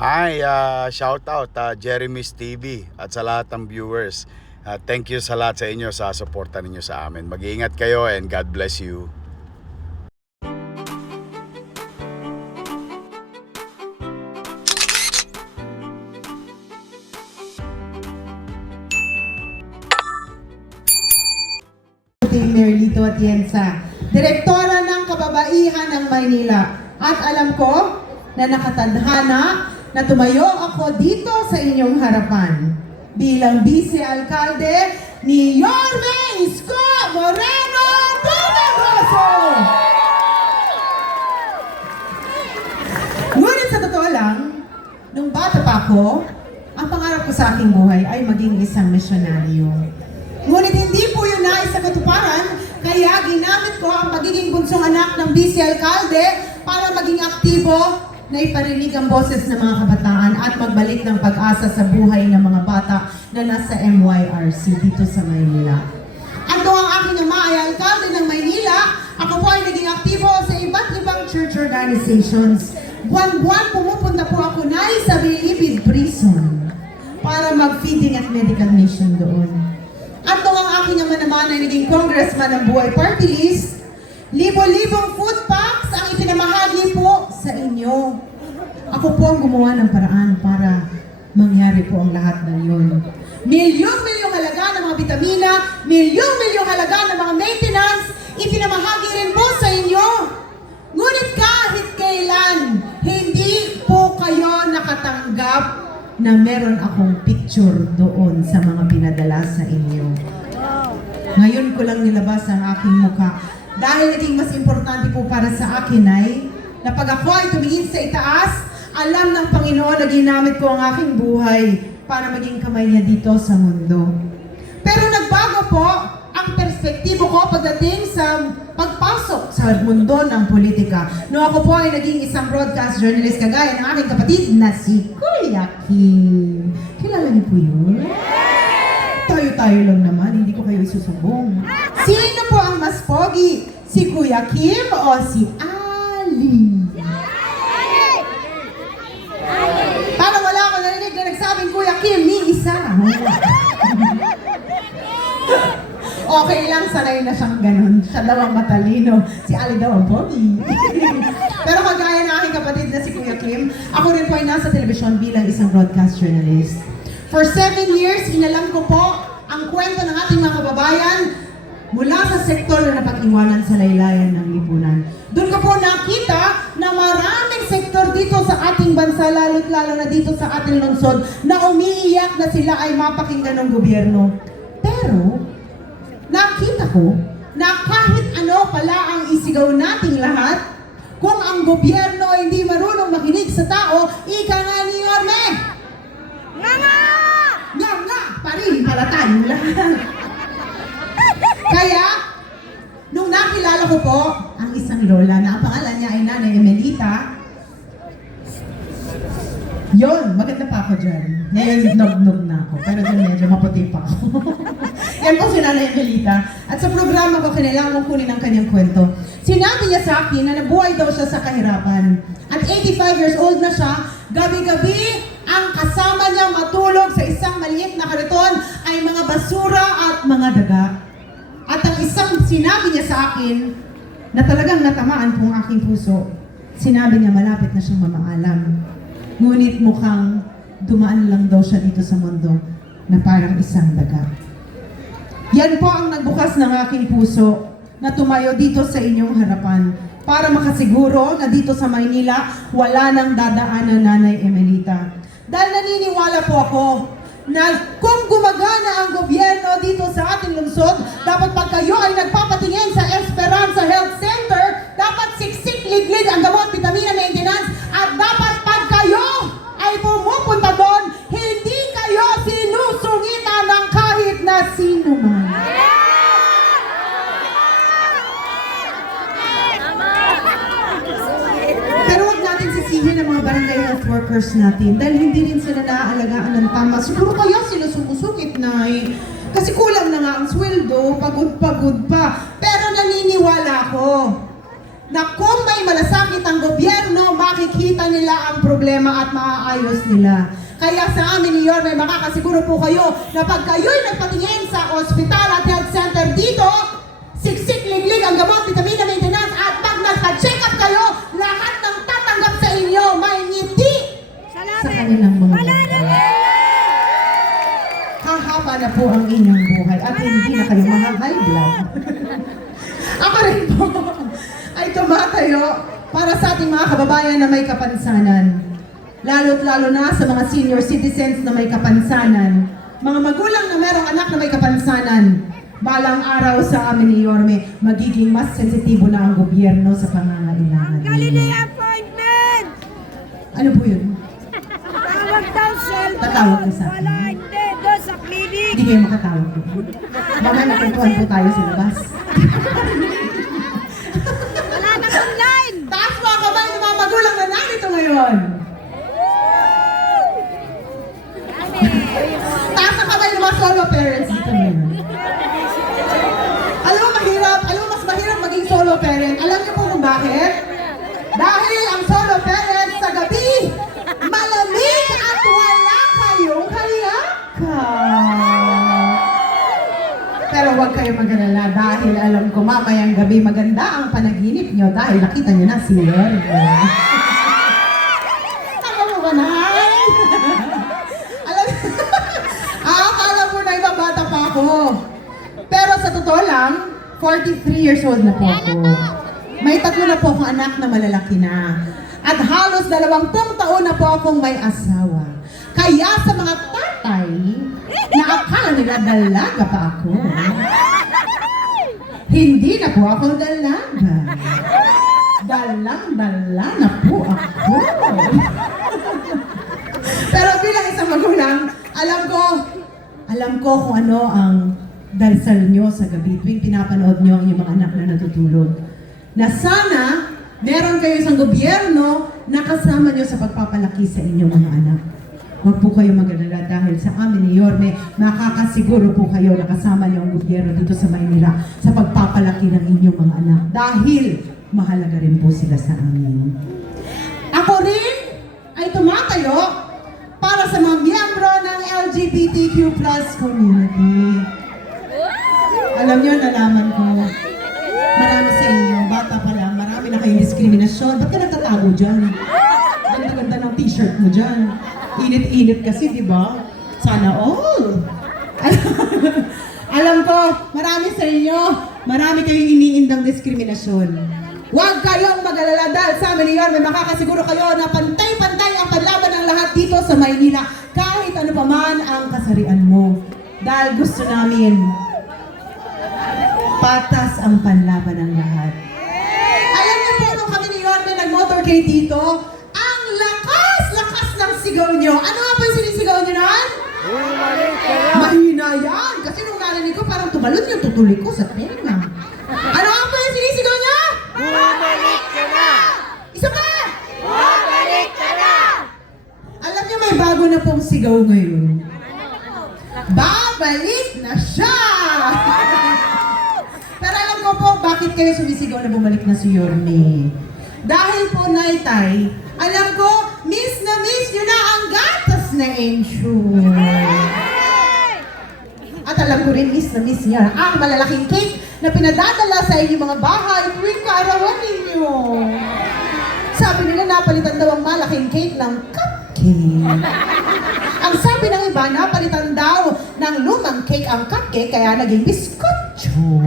Hi, shout out Jeremy's TV at sa lahat ng viewers. Thank you sa lahat sa inyo sa suporta ninyo sa amin. Mag-iingat kayo and God bless you. Merlito Atienza, Direktora ng Kababaihan ng Maynila. At alam ko na nakatadhana na tumayo ako dito sa inyong harapan bilang Vice-Alcalde ni Yorme Isko Moreno Dumagoso. Ngunit sa totoo lang, nung bata pa ako, ang pangarap ko sa aking buhay ay maging isang misyonaryo. Ngunit hindi po yun nais sa katuparan, kaya ginamit ko ang pagiging bunsong anak ng Vice-Alcalde para maging aktibo na iparinig ang boses ng mga kabataan at magbalik ng pag-asa sa buhay ng mga bata na nasa MYRC dito sa Maynila. At kung ang aking ama ay alkalde ng Maynila, ako po ay naging aktibo sa iba't ibang church organizations. Buwan-buwan pumupunta po ako na sa Bilibid Prison para mag-feeding at medical mission doon. At kung ang aking ama naman ay naging congressman ng Buhay Party List, libo-libong food packs ang ipinamahagi po sa inyo. Ako po ang gumawa ng paraan para mangyari po ang lahat ng yun. Milyong-milyong halaga ng mga vitamina, milyong-milyong halaga ng mga maintenance, ipinamahagi rin po sa inyo. Ngunit kahit kailan, hindi po kayo nakatanggap na meron akong picture doon sa mga pinadala sa inyo. Ngayon ko lang nilabas ang aking mukha. Dahil naging mas importante po para sa akin ay, na pag ako ay tumingin sa itaas, alam ng Panginoon na ginamit ko ang aking buhay para maging kamay niya dito sa mundo. Pero nagbago po ang perspektibo ko pagdating sa pagpasok sa mundo ng politika. Noong ako po ay naging isang broadcast journalist kagaya ng aking kapatid na si Kuya Kim. Kilala niyo po yun? Tayo-tayo lang naman, hindi ko kayo isusumbong. Sino po ang mas pogi? Si Kuya Kim o si Ali? Parang wala ako narinig na nagsabing Kuya Kim, ni isa. Okay lang, sanay na siyang ganun. Siya daw ang matalino. Si Ali daw ang pogi. Pero kagaya ng aking kapatid na si Kuya Kim, ako rin po ay nasa telebisyon bilang isang broadcast journalist. For 7 years, inalam ko po ang kwento ng ating mga kababayan mula sa sektor na napag-iwanan sa laylayan ng lipunan. Doon ko po nakita na maraming sektor dito sa ating bansa, lalo't lalo na dito sa ating lungsod, na umiiyak na sila ay mapakinggan ng gobyerno. Pero, nakita ko na kahit ano pala ang isigaw nating lahat, kung ang gobyerno hindi marunong makinig sa tao, ika nga ni Yorme! Nga nga! Nga nga! Parin pala tayong lahat. Kaya, nung nakilala ko po ang isang lola na ang pangalan niya ay Nanay Emelita, yun, maganda pa ako dyan. Ngayon, nog-nog na ako. Pero dyan medyo maputi pa ako. Yan po si Nanay Emelita. At sa programa ko, kailangan kong kunin ang kanyang kwento. Sinabi niya sa akin na nabuhay daw siya sa kahirapan. At 85 years old na siya, gabi-gabi, ang kasama niya matulog sa isang maliit na kariton ay mga basura at mga daga. At ang isang sinabi niya sa akin, na talagang natamaan po ang aking puso, sinabi niya malapit na siyang mamaalam. Ngunit mukhang dumaan lang daw siya dito sa mundo na parang isang daga. Yan po ang nagbukas ng aking puso na tumayo dito sa inyong harapan para makasiguro na dito sa Maynila wala nang dadaanan Nanay Emelita. Dahil naniniwala po ako na kung gumagana ang gobyerno dito sa ating lungsod, dapat pag kayo ay nagpapatingin sa Esperanza Health Center, dapat siksik liglig ang gamot, vitamina, maintenance, at dapat pag kayo ay pumupunta doon, hindi kayo sinusungitan ng kahit na sino man. Pero wag natin sisihin ang mga barangay health workers natin dahil hindi rin sila naaalagaan ng tama. Siguro kaya sila sumusukit na kasi kulang na nga ang sweldo, pagod-pagod pa. Pero naniniwala ako na kung may malasakit ang gobyerno, makikita nila ang problema at maaayos nila. Kaya sa amin ni Yorme, makakasiguro po kayo na pag kayo'y nagpatingin sa ospital at health center dito, siksik, liglig ang gamot, vitamina, maintenance, at pag nagpa-check up kayo, lahat ng tatanggap sa inyo may ngiti sa kanilang mga mata. Hahaba na po ang inyong buhay at hindi na kayo mga high blood. Ako rin po ay tumatayo para sa ating mga kababayan na may kapansanan. Lalo't lalo na sa mga senior citizens na may kapansanan. Mga magulang na merong anak na may kapansanan. Balang araw sa amin ni Yorme, magiging mas sensitibo na ang gobyerno sa pangangailangan. Holiday appointment! Ano po yun? Tawag daw cellphone. Tatawag ka sa akin. Wala, hindi. Doon sa clinic. Hindi kayo makatawag po. Mamaya magkwentuhan po tayo sa labas. Wala nang online. Taas mo ang kamay ng mga magulang na narito ngayon. Taas ang kamay ng mga solo parents dito ngayon. Alam mo mas mahirap maging solo parent. Alam niyo po kung bakit? Dahil ang solo parent sa gabi, malamig at wala kayong kayakan. Pero huwag kayo mag-alala dahil alam ko mamayang gabi maganda ang panaginip niyo dahil nakita niyo na si Yorme. Tama mo ba, Nay? Akala mo na ibang bata pa ako. Pero sa totoo lang, 43 years old na po ako. May 3 na po akong anak na malalaki na. At halos 20 taon na po akong may asawa. Kaya sa mga tatay, na akala nila dalaga pa ako. Hindi na po ako dalaga. Dalang-dala na po ako. Pero bilang isang magulang, alam ko kung ano ang dasal nyo sa gabi tuwing pinapanood nyo ang inyong mga anak na natutulog. Na sana, meron kayo isang gobyerno na kasama nyo sa pagpapalaki sa inyong mga anak. Huwag po kayo mag-alala dahil sa amin ni Yorme, makakasiguro po kayo na kasama niyo ang gobyerno dito sa Maynila sa pagpapalaki ng inyong mga anak. Dahil mahalaga rin po sila sa amin. Ako rin ay tumatayo para sa mga miyembro ng LGBTQ+ community. Alam niyo, nalaman ko, marami sa inyo, bata pa lang, marami na kayong diskriminasyon. Ba't ka nagtatago dyan? Ganda-ganda ng t-shirt mo dyan. Init-init kasi, di ba? Sana all. Alam ko, marami sa inyo, marami kayong iniindang diskriminasyon. Huwag kayong mag-alala dahil sa amin ngayon, may makakasiguro kayo na pantay-pantay ang panlaban ng lahat dito sa Maynila. Kahit ano pa man ang kasarian mo. Dahil gusto namin, patas ang panlaban ng lahat. Alam niyo po, nung kami ni Yorme nag-motorcade dito, ang lakas ng sigaw niyo. Ano nga po yung sinisigaw niyo nun? Mahina yan. Kasi nung narinig ko, parang tumalon yung tutuloy ko sa tenga. Ano nga po yung sinisigaw niyo? Bumalik ka na! Isa pa! Bumalik ka na! Alam niyo, may bago na pong sigaw ngayon. Babalik na siya! Pero alam ko po, bakit kayo sumisigaw na bumalik na si Yorme? Dahil po, Naitay, alam ko, miss nyo na ang gatas na ensure. At alam ko rin, miss niya ang malalaking cake na pinadadala sa inyong mga bahay tuwing kaarawan ninyo. Sabi nila, napalitan daw ang malaking cake ng cupcake. Ang sabi ng iba, napalitan daw ng lumang cake ang cupcake, kaya naging biskotso.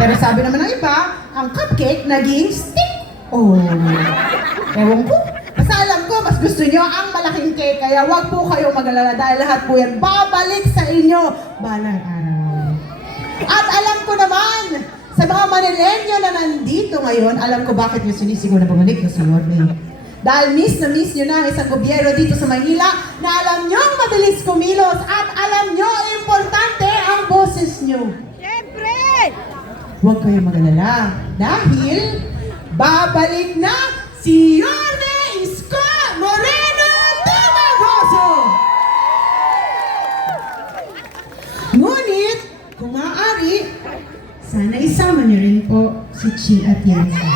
Pero sabi naman ng iba, ang cupcake naging stick-on. Ewan ko. Basta alam ko, mas gusto nyo ang malaking cake, kaya wag po kayo mag-alala dahil lahat po yan babalik sa inyo balang araw. At alam ko naman, sa mga Manileño na nandito ngayon, alam ko bakit nyo sinisigaw na bumalik na si Yorme. Dahil miss nyo na ang isang gobyerno dito sa Maynila na alam nyo mabilis kumilos at alam nyo importante ang boses nyo. Siyempre! Huwag kayo mag-alala dahil babalik na si Yorme Isko Moreno Tumagoso! Ngunit, kung maaari, sana isama niyo rin po si Chi at Yansa.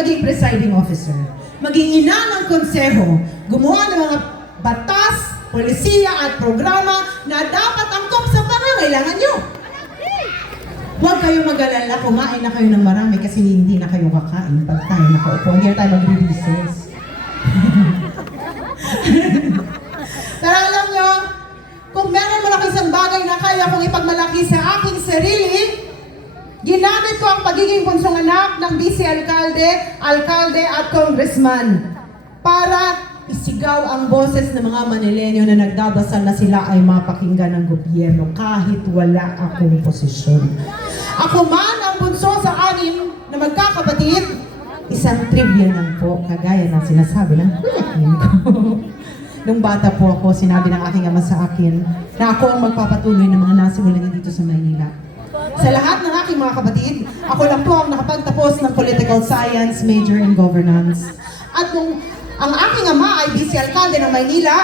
maging presiding officer, maging ina ng konseho, gumawa ng mga batas, polisiya at programa na dapat angkop sa pangangailangan nyo. Huwag kayong mag-alala, kumain na kayo ng marami kasi hindi na kayo kakain pag tayo nakaupo. Hindi na tayo mag-recess. Pero alam nyo, kung meron man ako isang bagay na kaya kong ipagmalaki sa aking sarili, ginamit ko ang pagiging bunsong anak ng vice alkalde at congressman para isigaw ang boses ng mga Manileño na nagdadasal na sila ay mapakinggan ng gobyerno kahit wala akong posisyon. Ako man ang bunso sa 6 na magkakapatid, isang trivia lang po, kagaya ng sinasabi ng kuya ko. Nung bata po ako, sinabi ng aking ama sa akin na ako ang magpapatuloy ng mga nasimulan dito sa Maynila. Sa lahat ng aking mga kapatid, ako lang po ang nakapagtapos ng political science major in governance. At nung ang aking ama ay vice alkalde ng Maynila,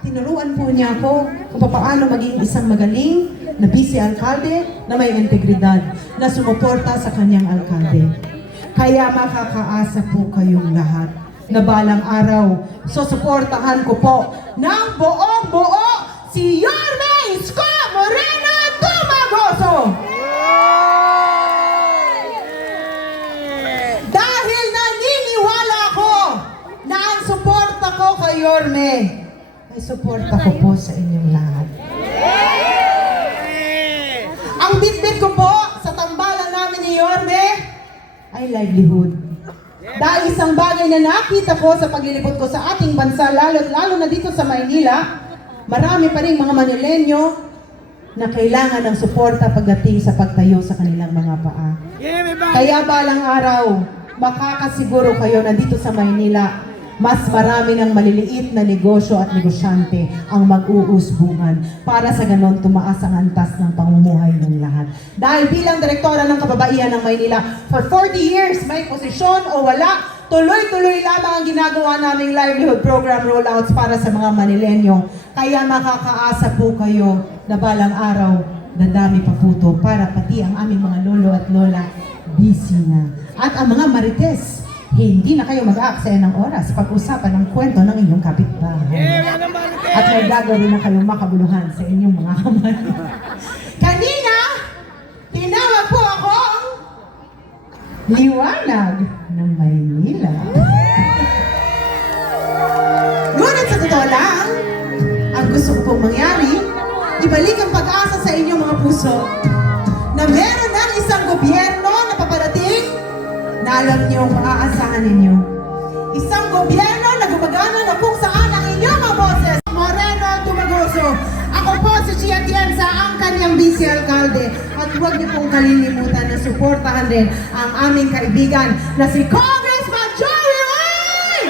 tinuruan po niya ako kung paano maging isang magaling na vice alkalde na may integridad, na sumuporta sa kanyang alkalde. Kaya makakaasa po kayong lahat na balang araw, susuportahan ko po ng buong-buo si Yorme Isko Moreno Tumagoso! Dahil naniniwala ako na ang suporta ko kay Yorme ay suporta ko po sa inyong lahat. Ang bitbit ko po sa tambalan namin ni Yorme ay livelihood. Dahil isang bagay na nakita ko sa paglilibot ko sa ating bansa, lalo na dito sa Maynila, marami pa rin mga Manileño na kailangan ng suporta pagdating sa pagtayo sa kanilang mga paa. Kaya balang araw, makakasiguro kayo na dito sa Maynila, mas marami ng maliliit na negosyo at negosyante ang mag-uusbungan para sa ganon tumaas ang antas ng pamumuhay ng lahat. Dahil bilang direktora ng kababaihan ng Maynila, for 40 years, may posisyon o wala, tuloy-tuloy lamang ang ginagawa naming livelihood program rollouts para sa mga Manileño. Kaya makakaasa po kayo na balang araw, dadami pa po to para pati ang aming mga lolo at lola, busy na. At ang mga marites, hindi na kayo mag-aaksaya ng oras pag-usapan ng kwento ng inyong kapitbahay. At may gagawin na kayong makabuluhan sa inyong mga kamay. Kanina, tinawag po akong liwanag ng Maynila. Ngunit sa totoo lang, ang gusto ko pong mangyari, ibalik ang pag-asa sa inyong mga puso na meron ng isang gobyerno na paparating na alam niyo ang maaasahan ninyo. Isang gobyerno na gumagana na kung saan ang inyong mga boses. Moreno Tumagoso. Ako po si Chia Tienza, ang kanyang vice alkalde. At huwag niyo pong kalilimutan na suportahan din ang aming kaibigan na si Congressman Joey Roy!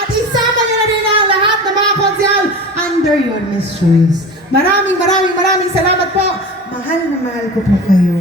At isama niyo na rin ang lahat ng mga konsehal under your mysteries. Maraming salamat po. Mahal na mahal ko po kayo.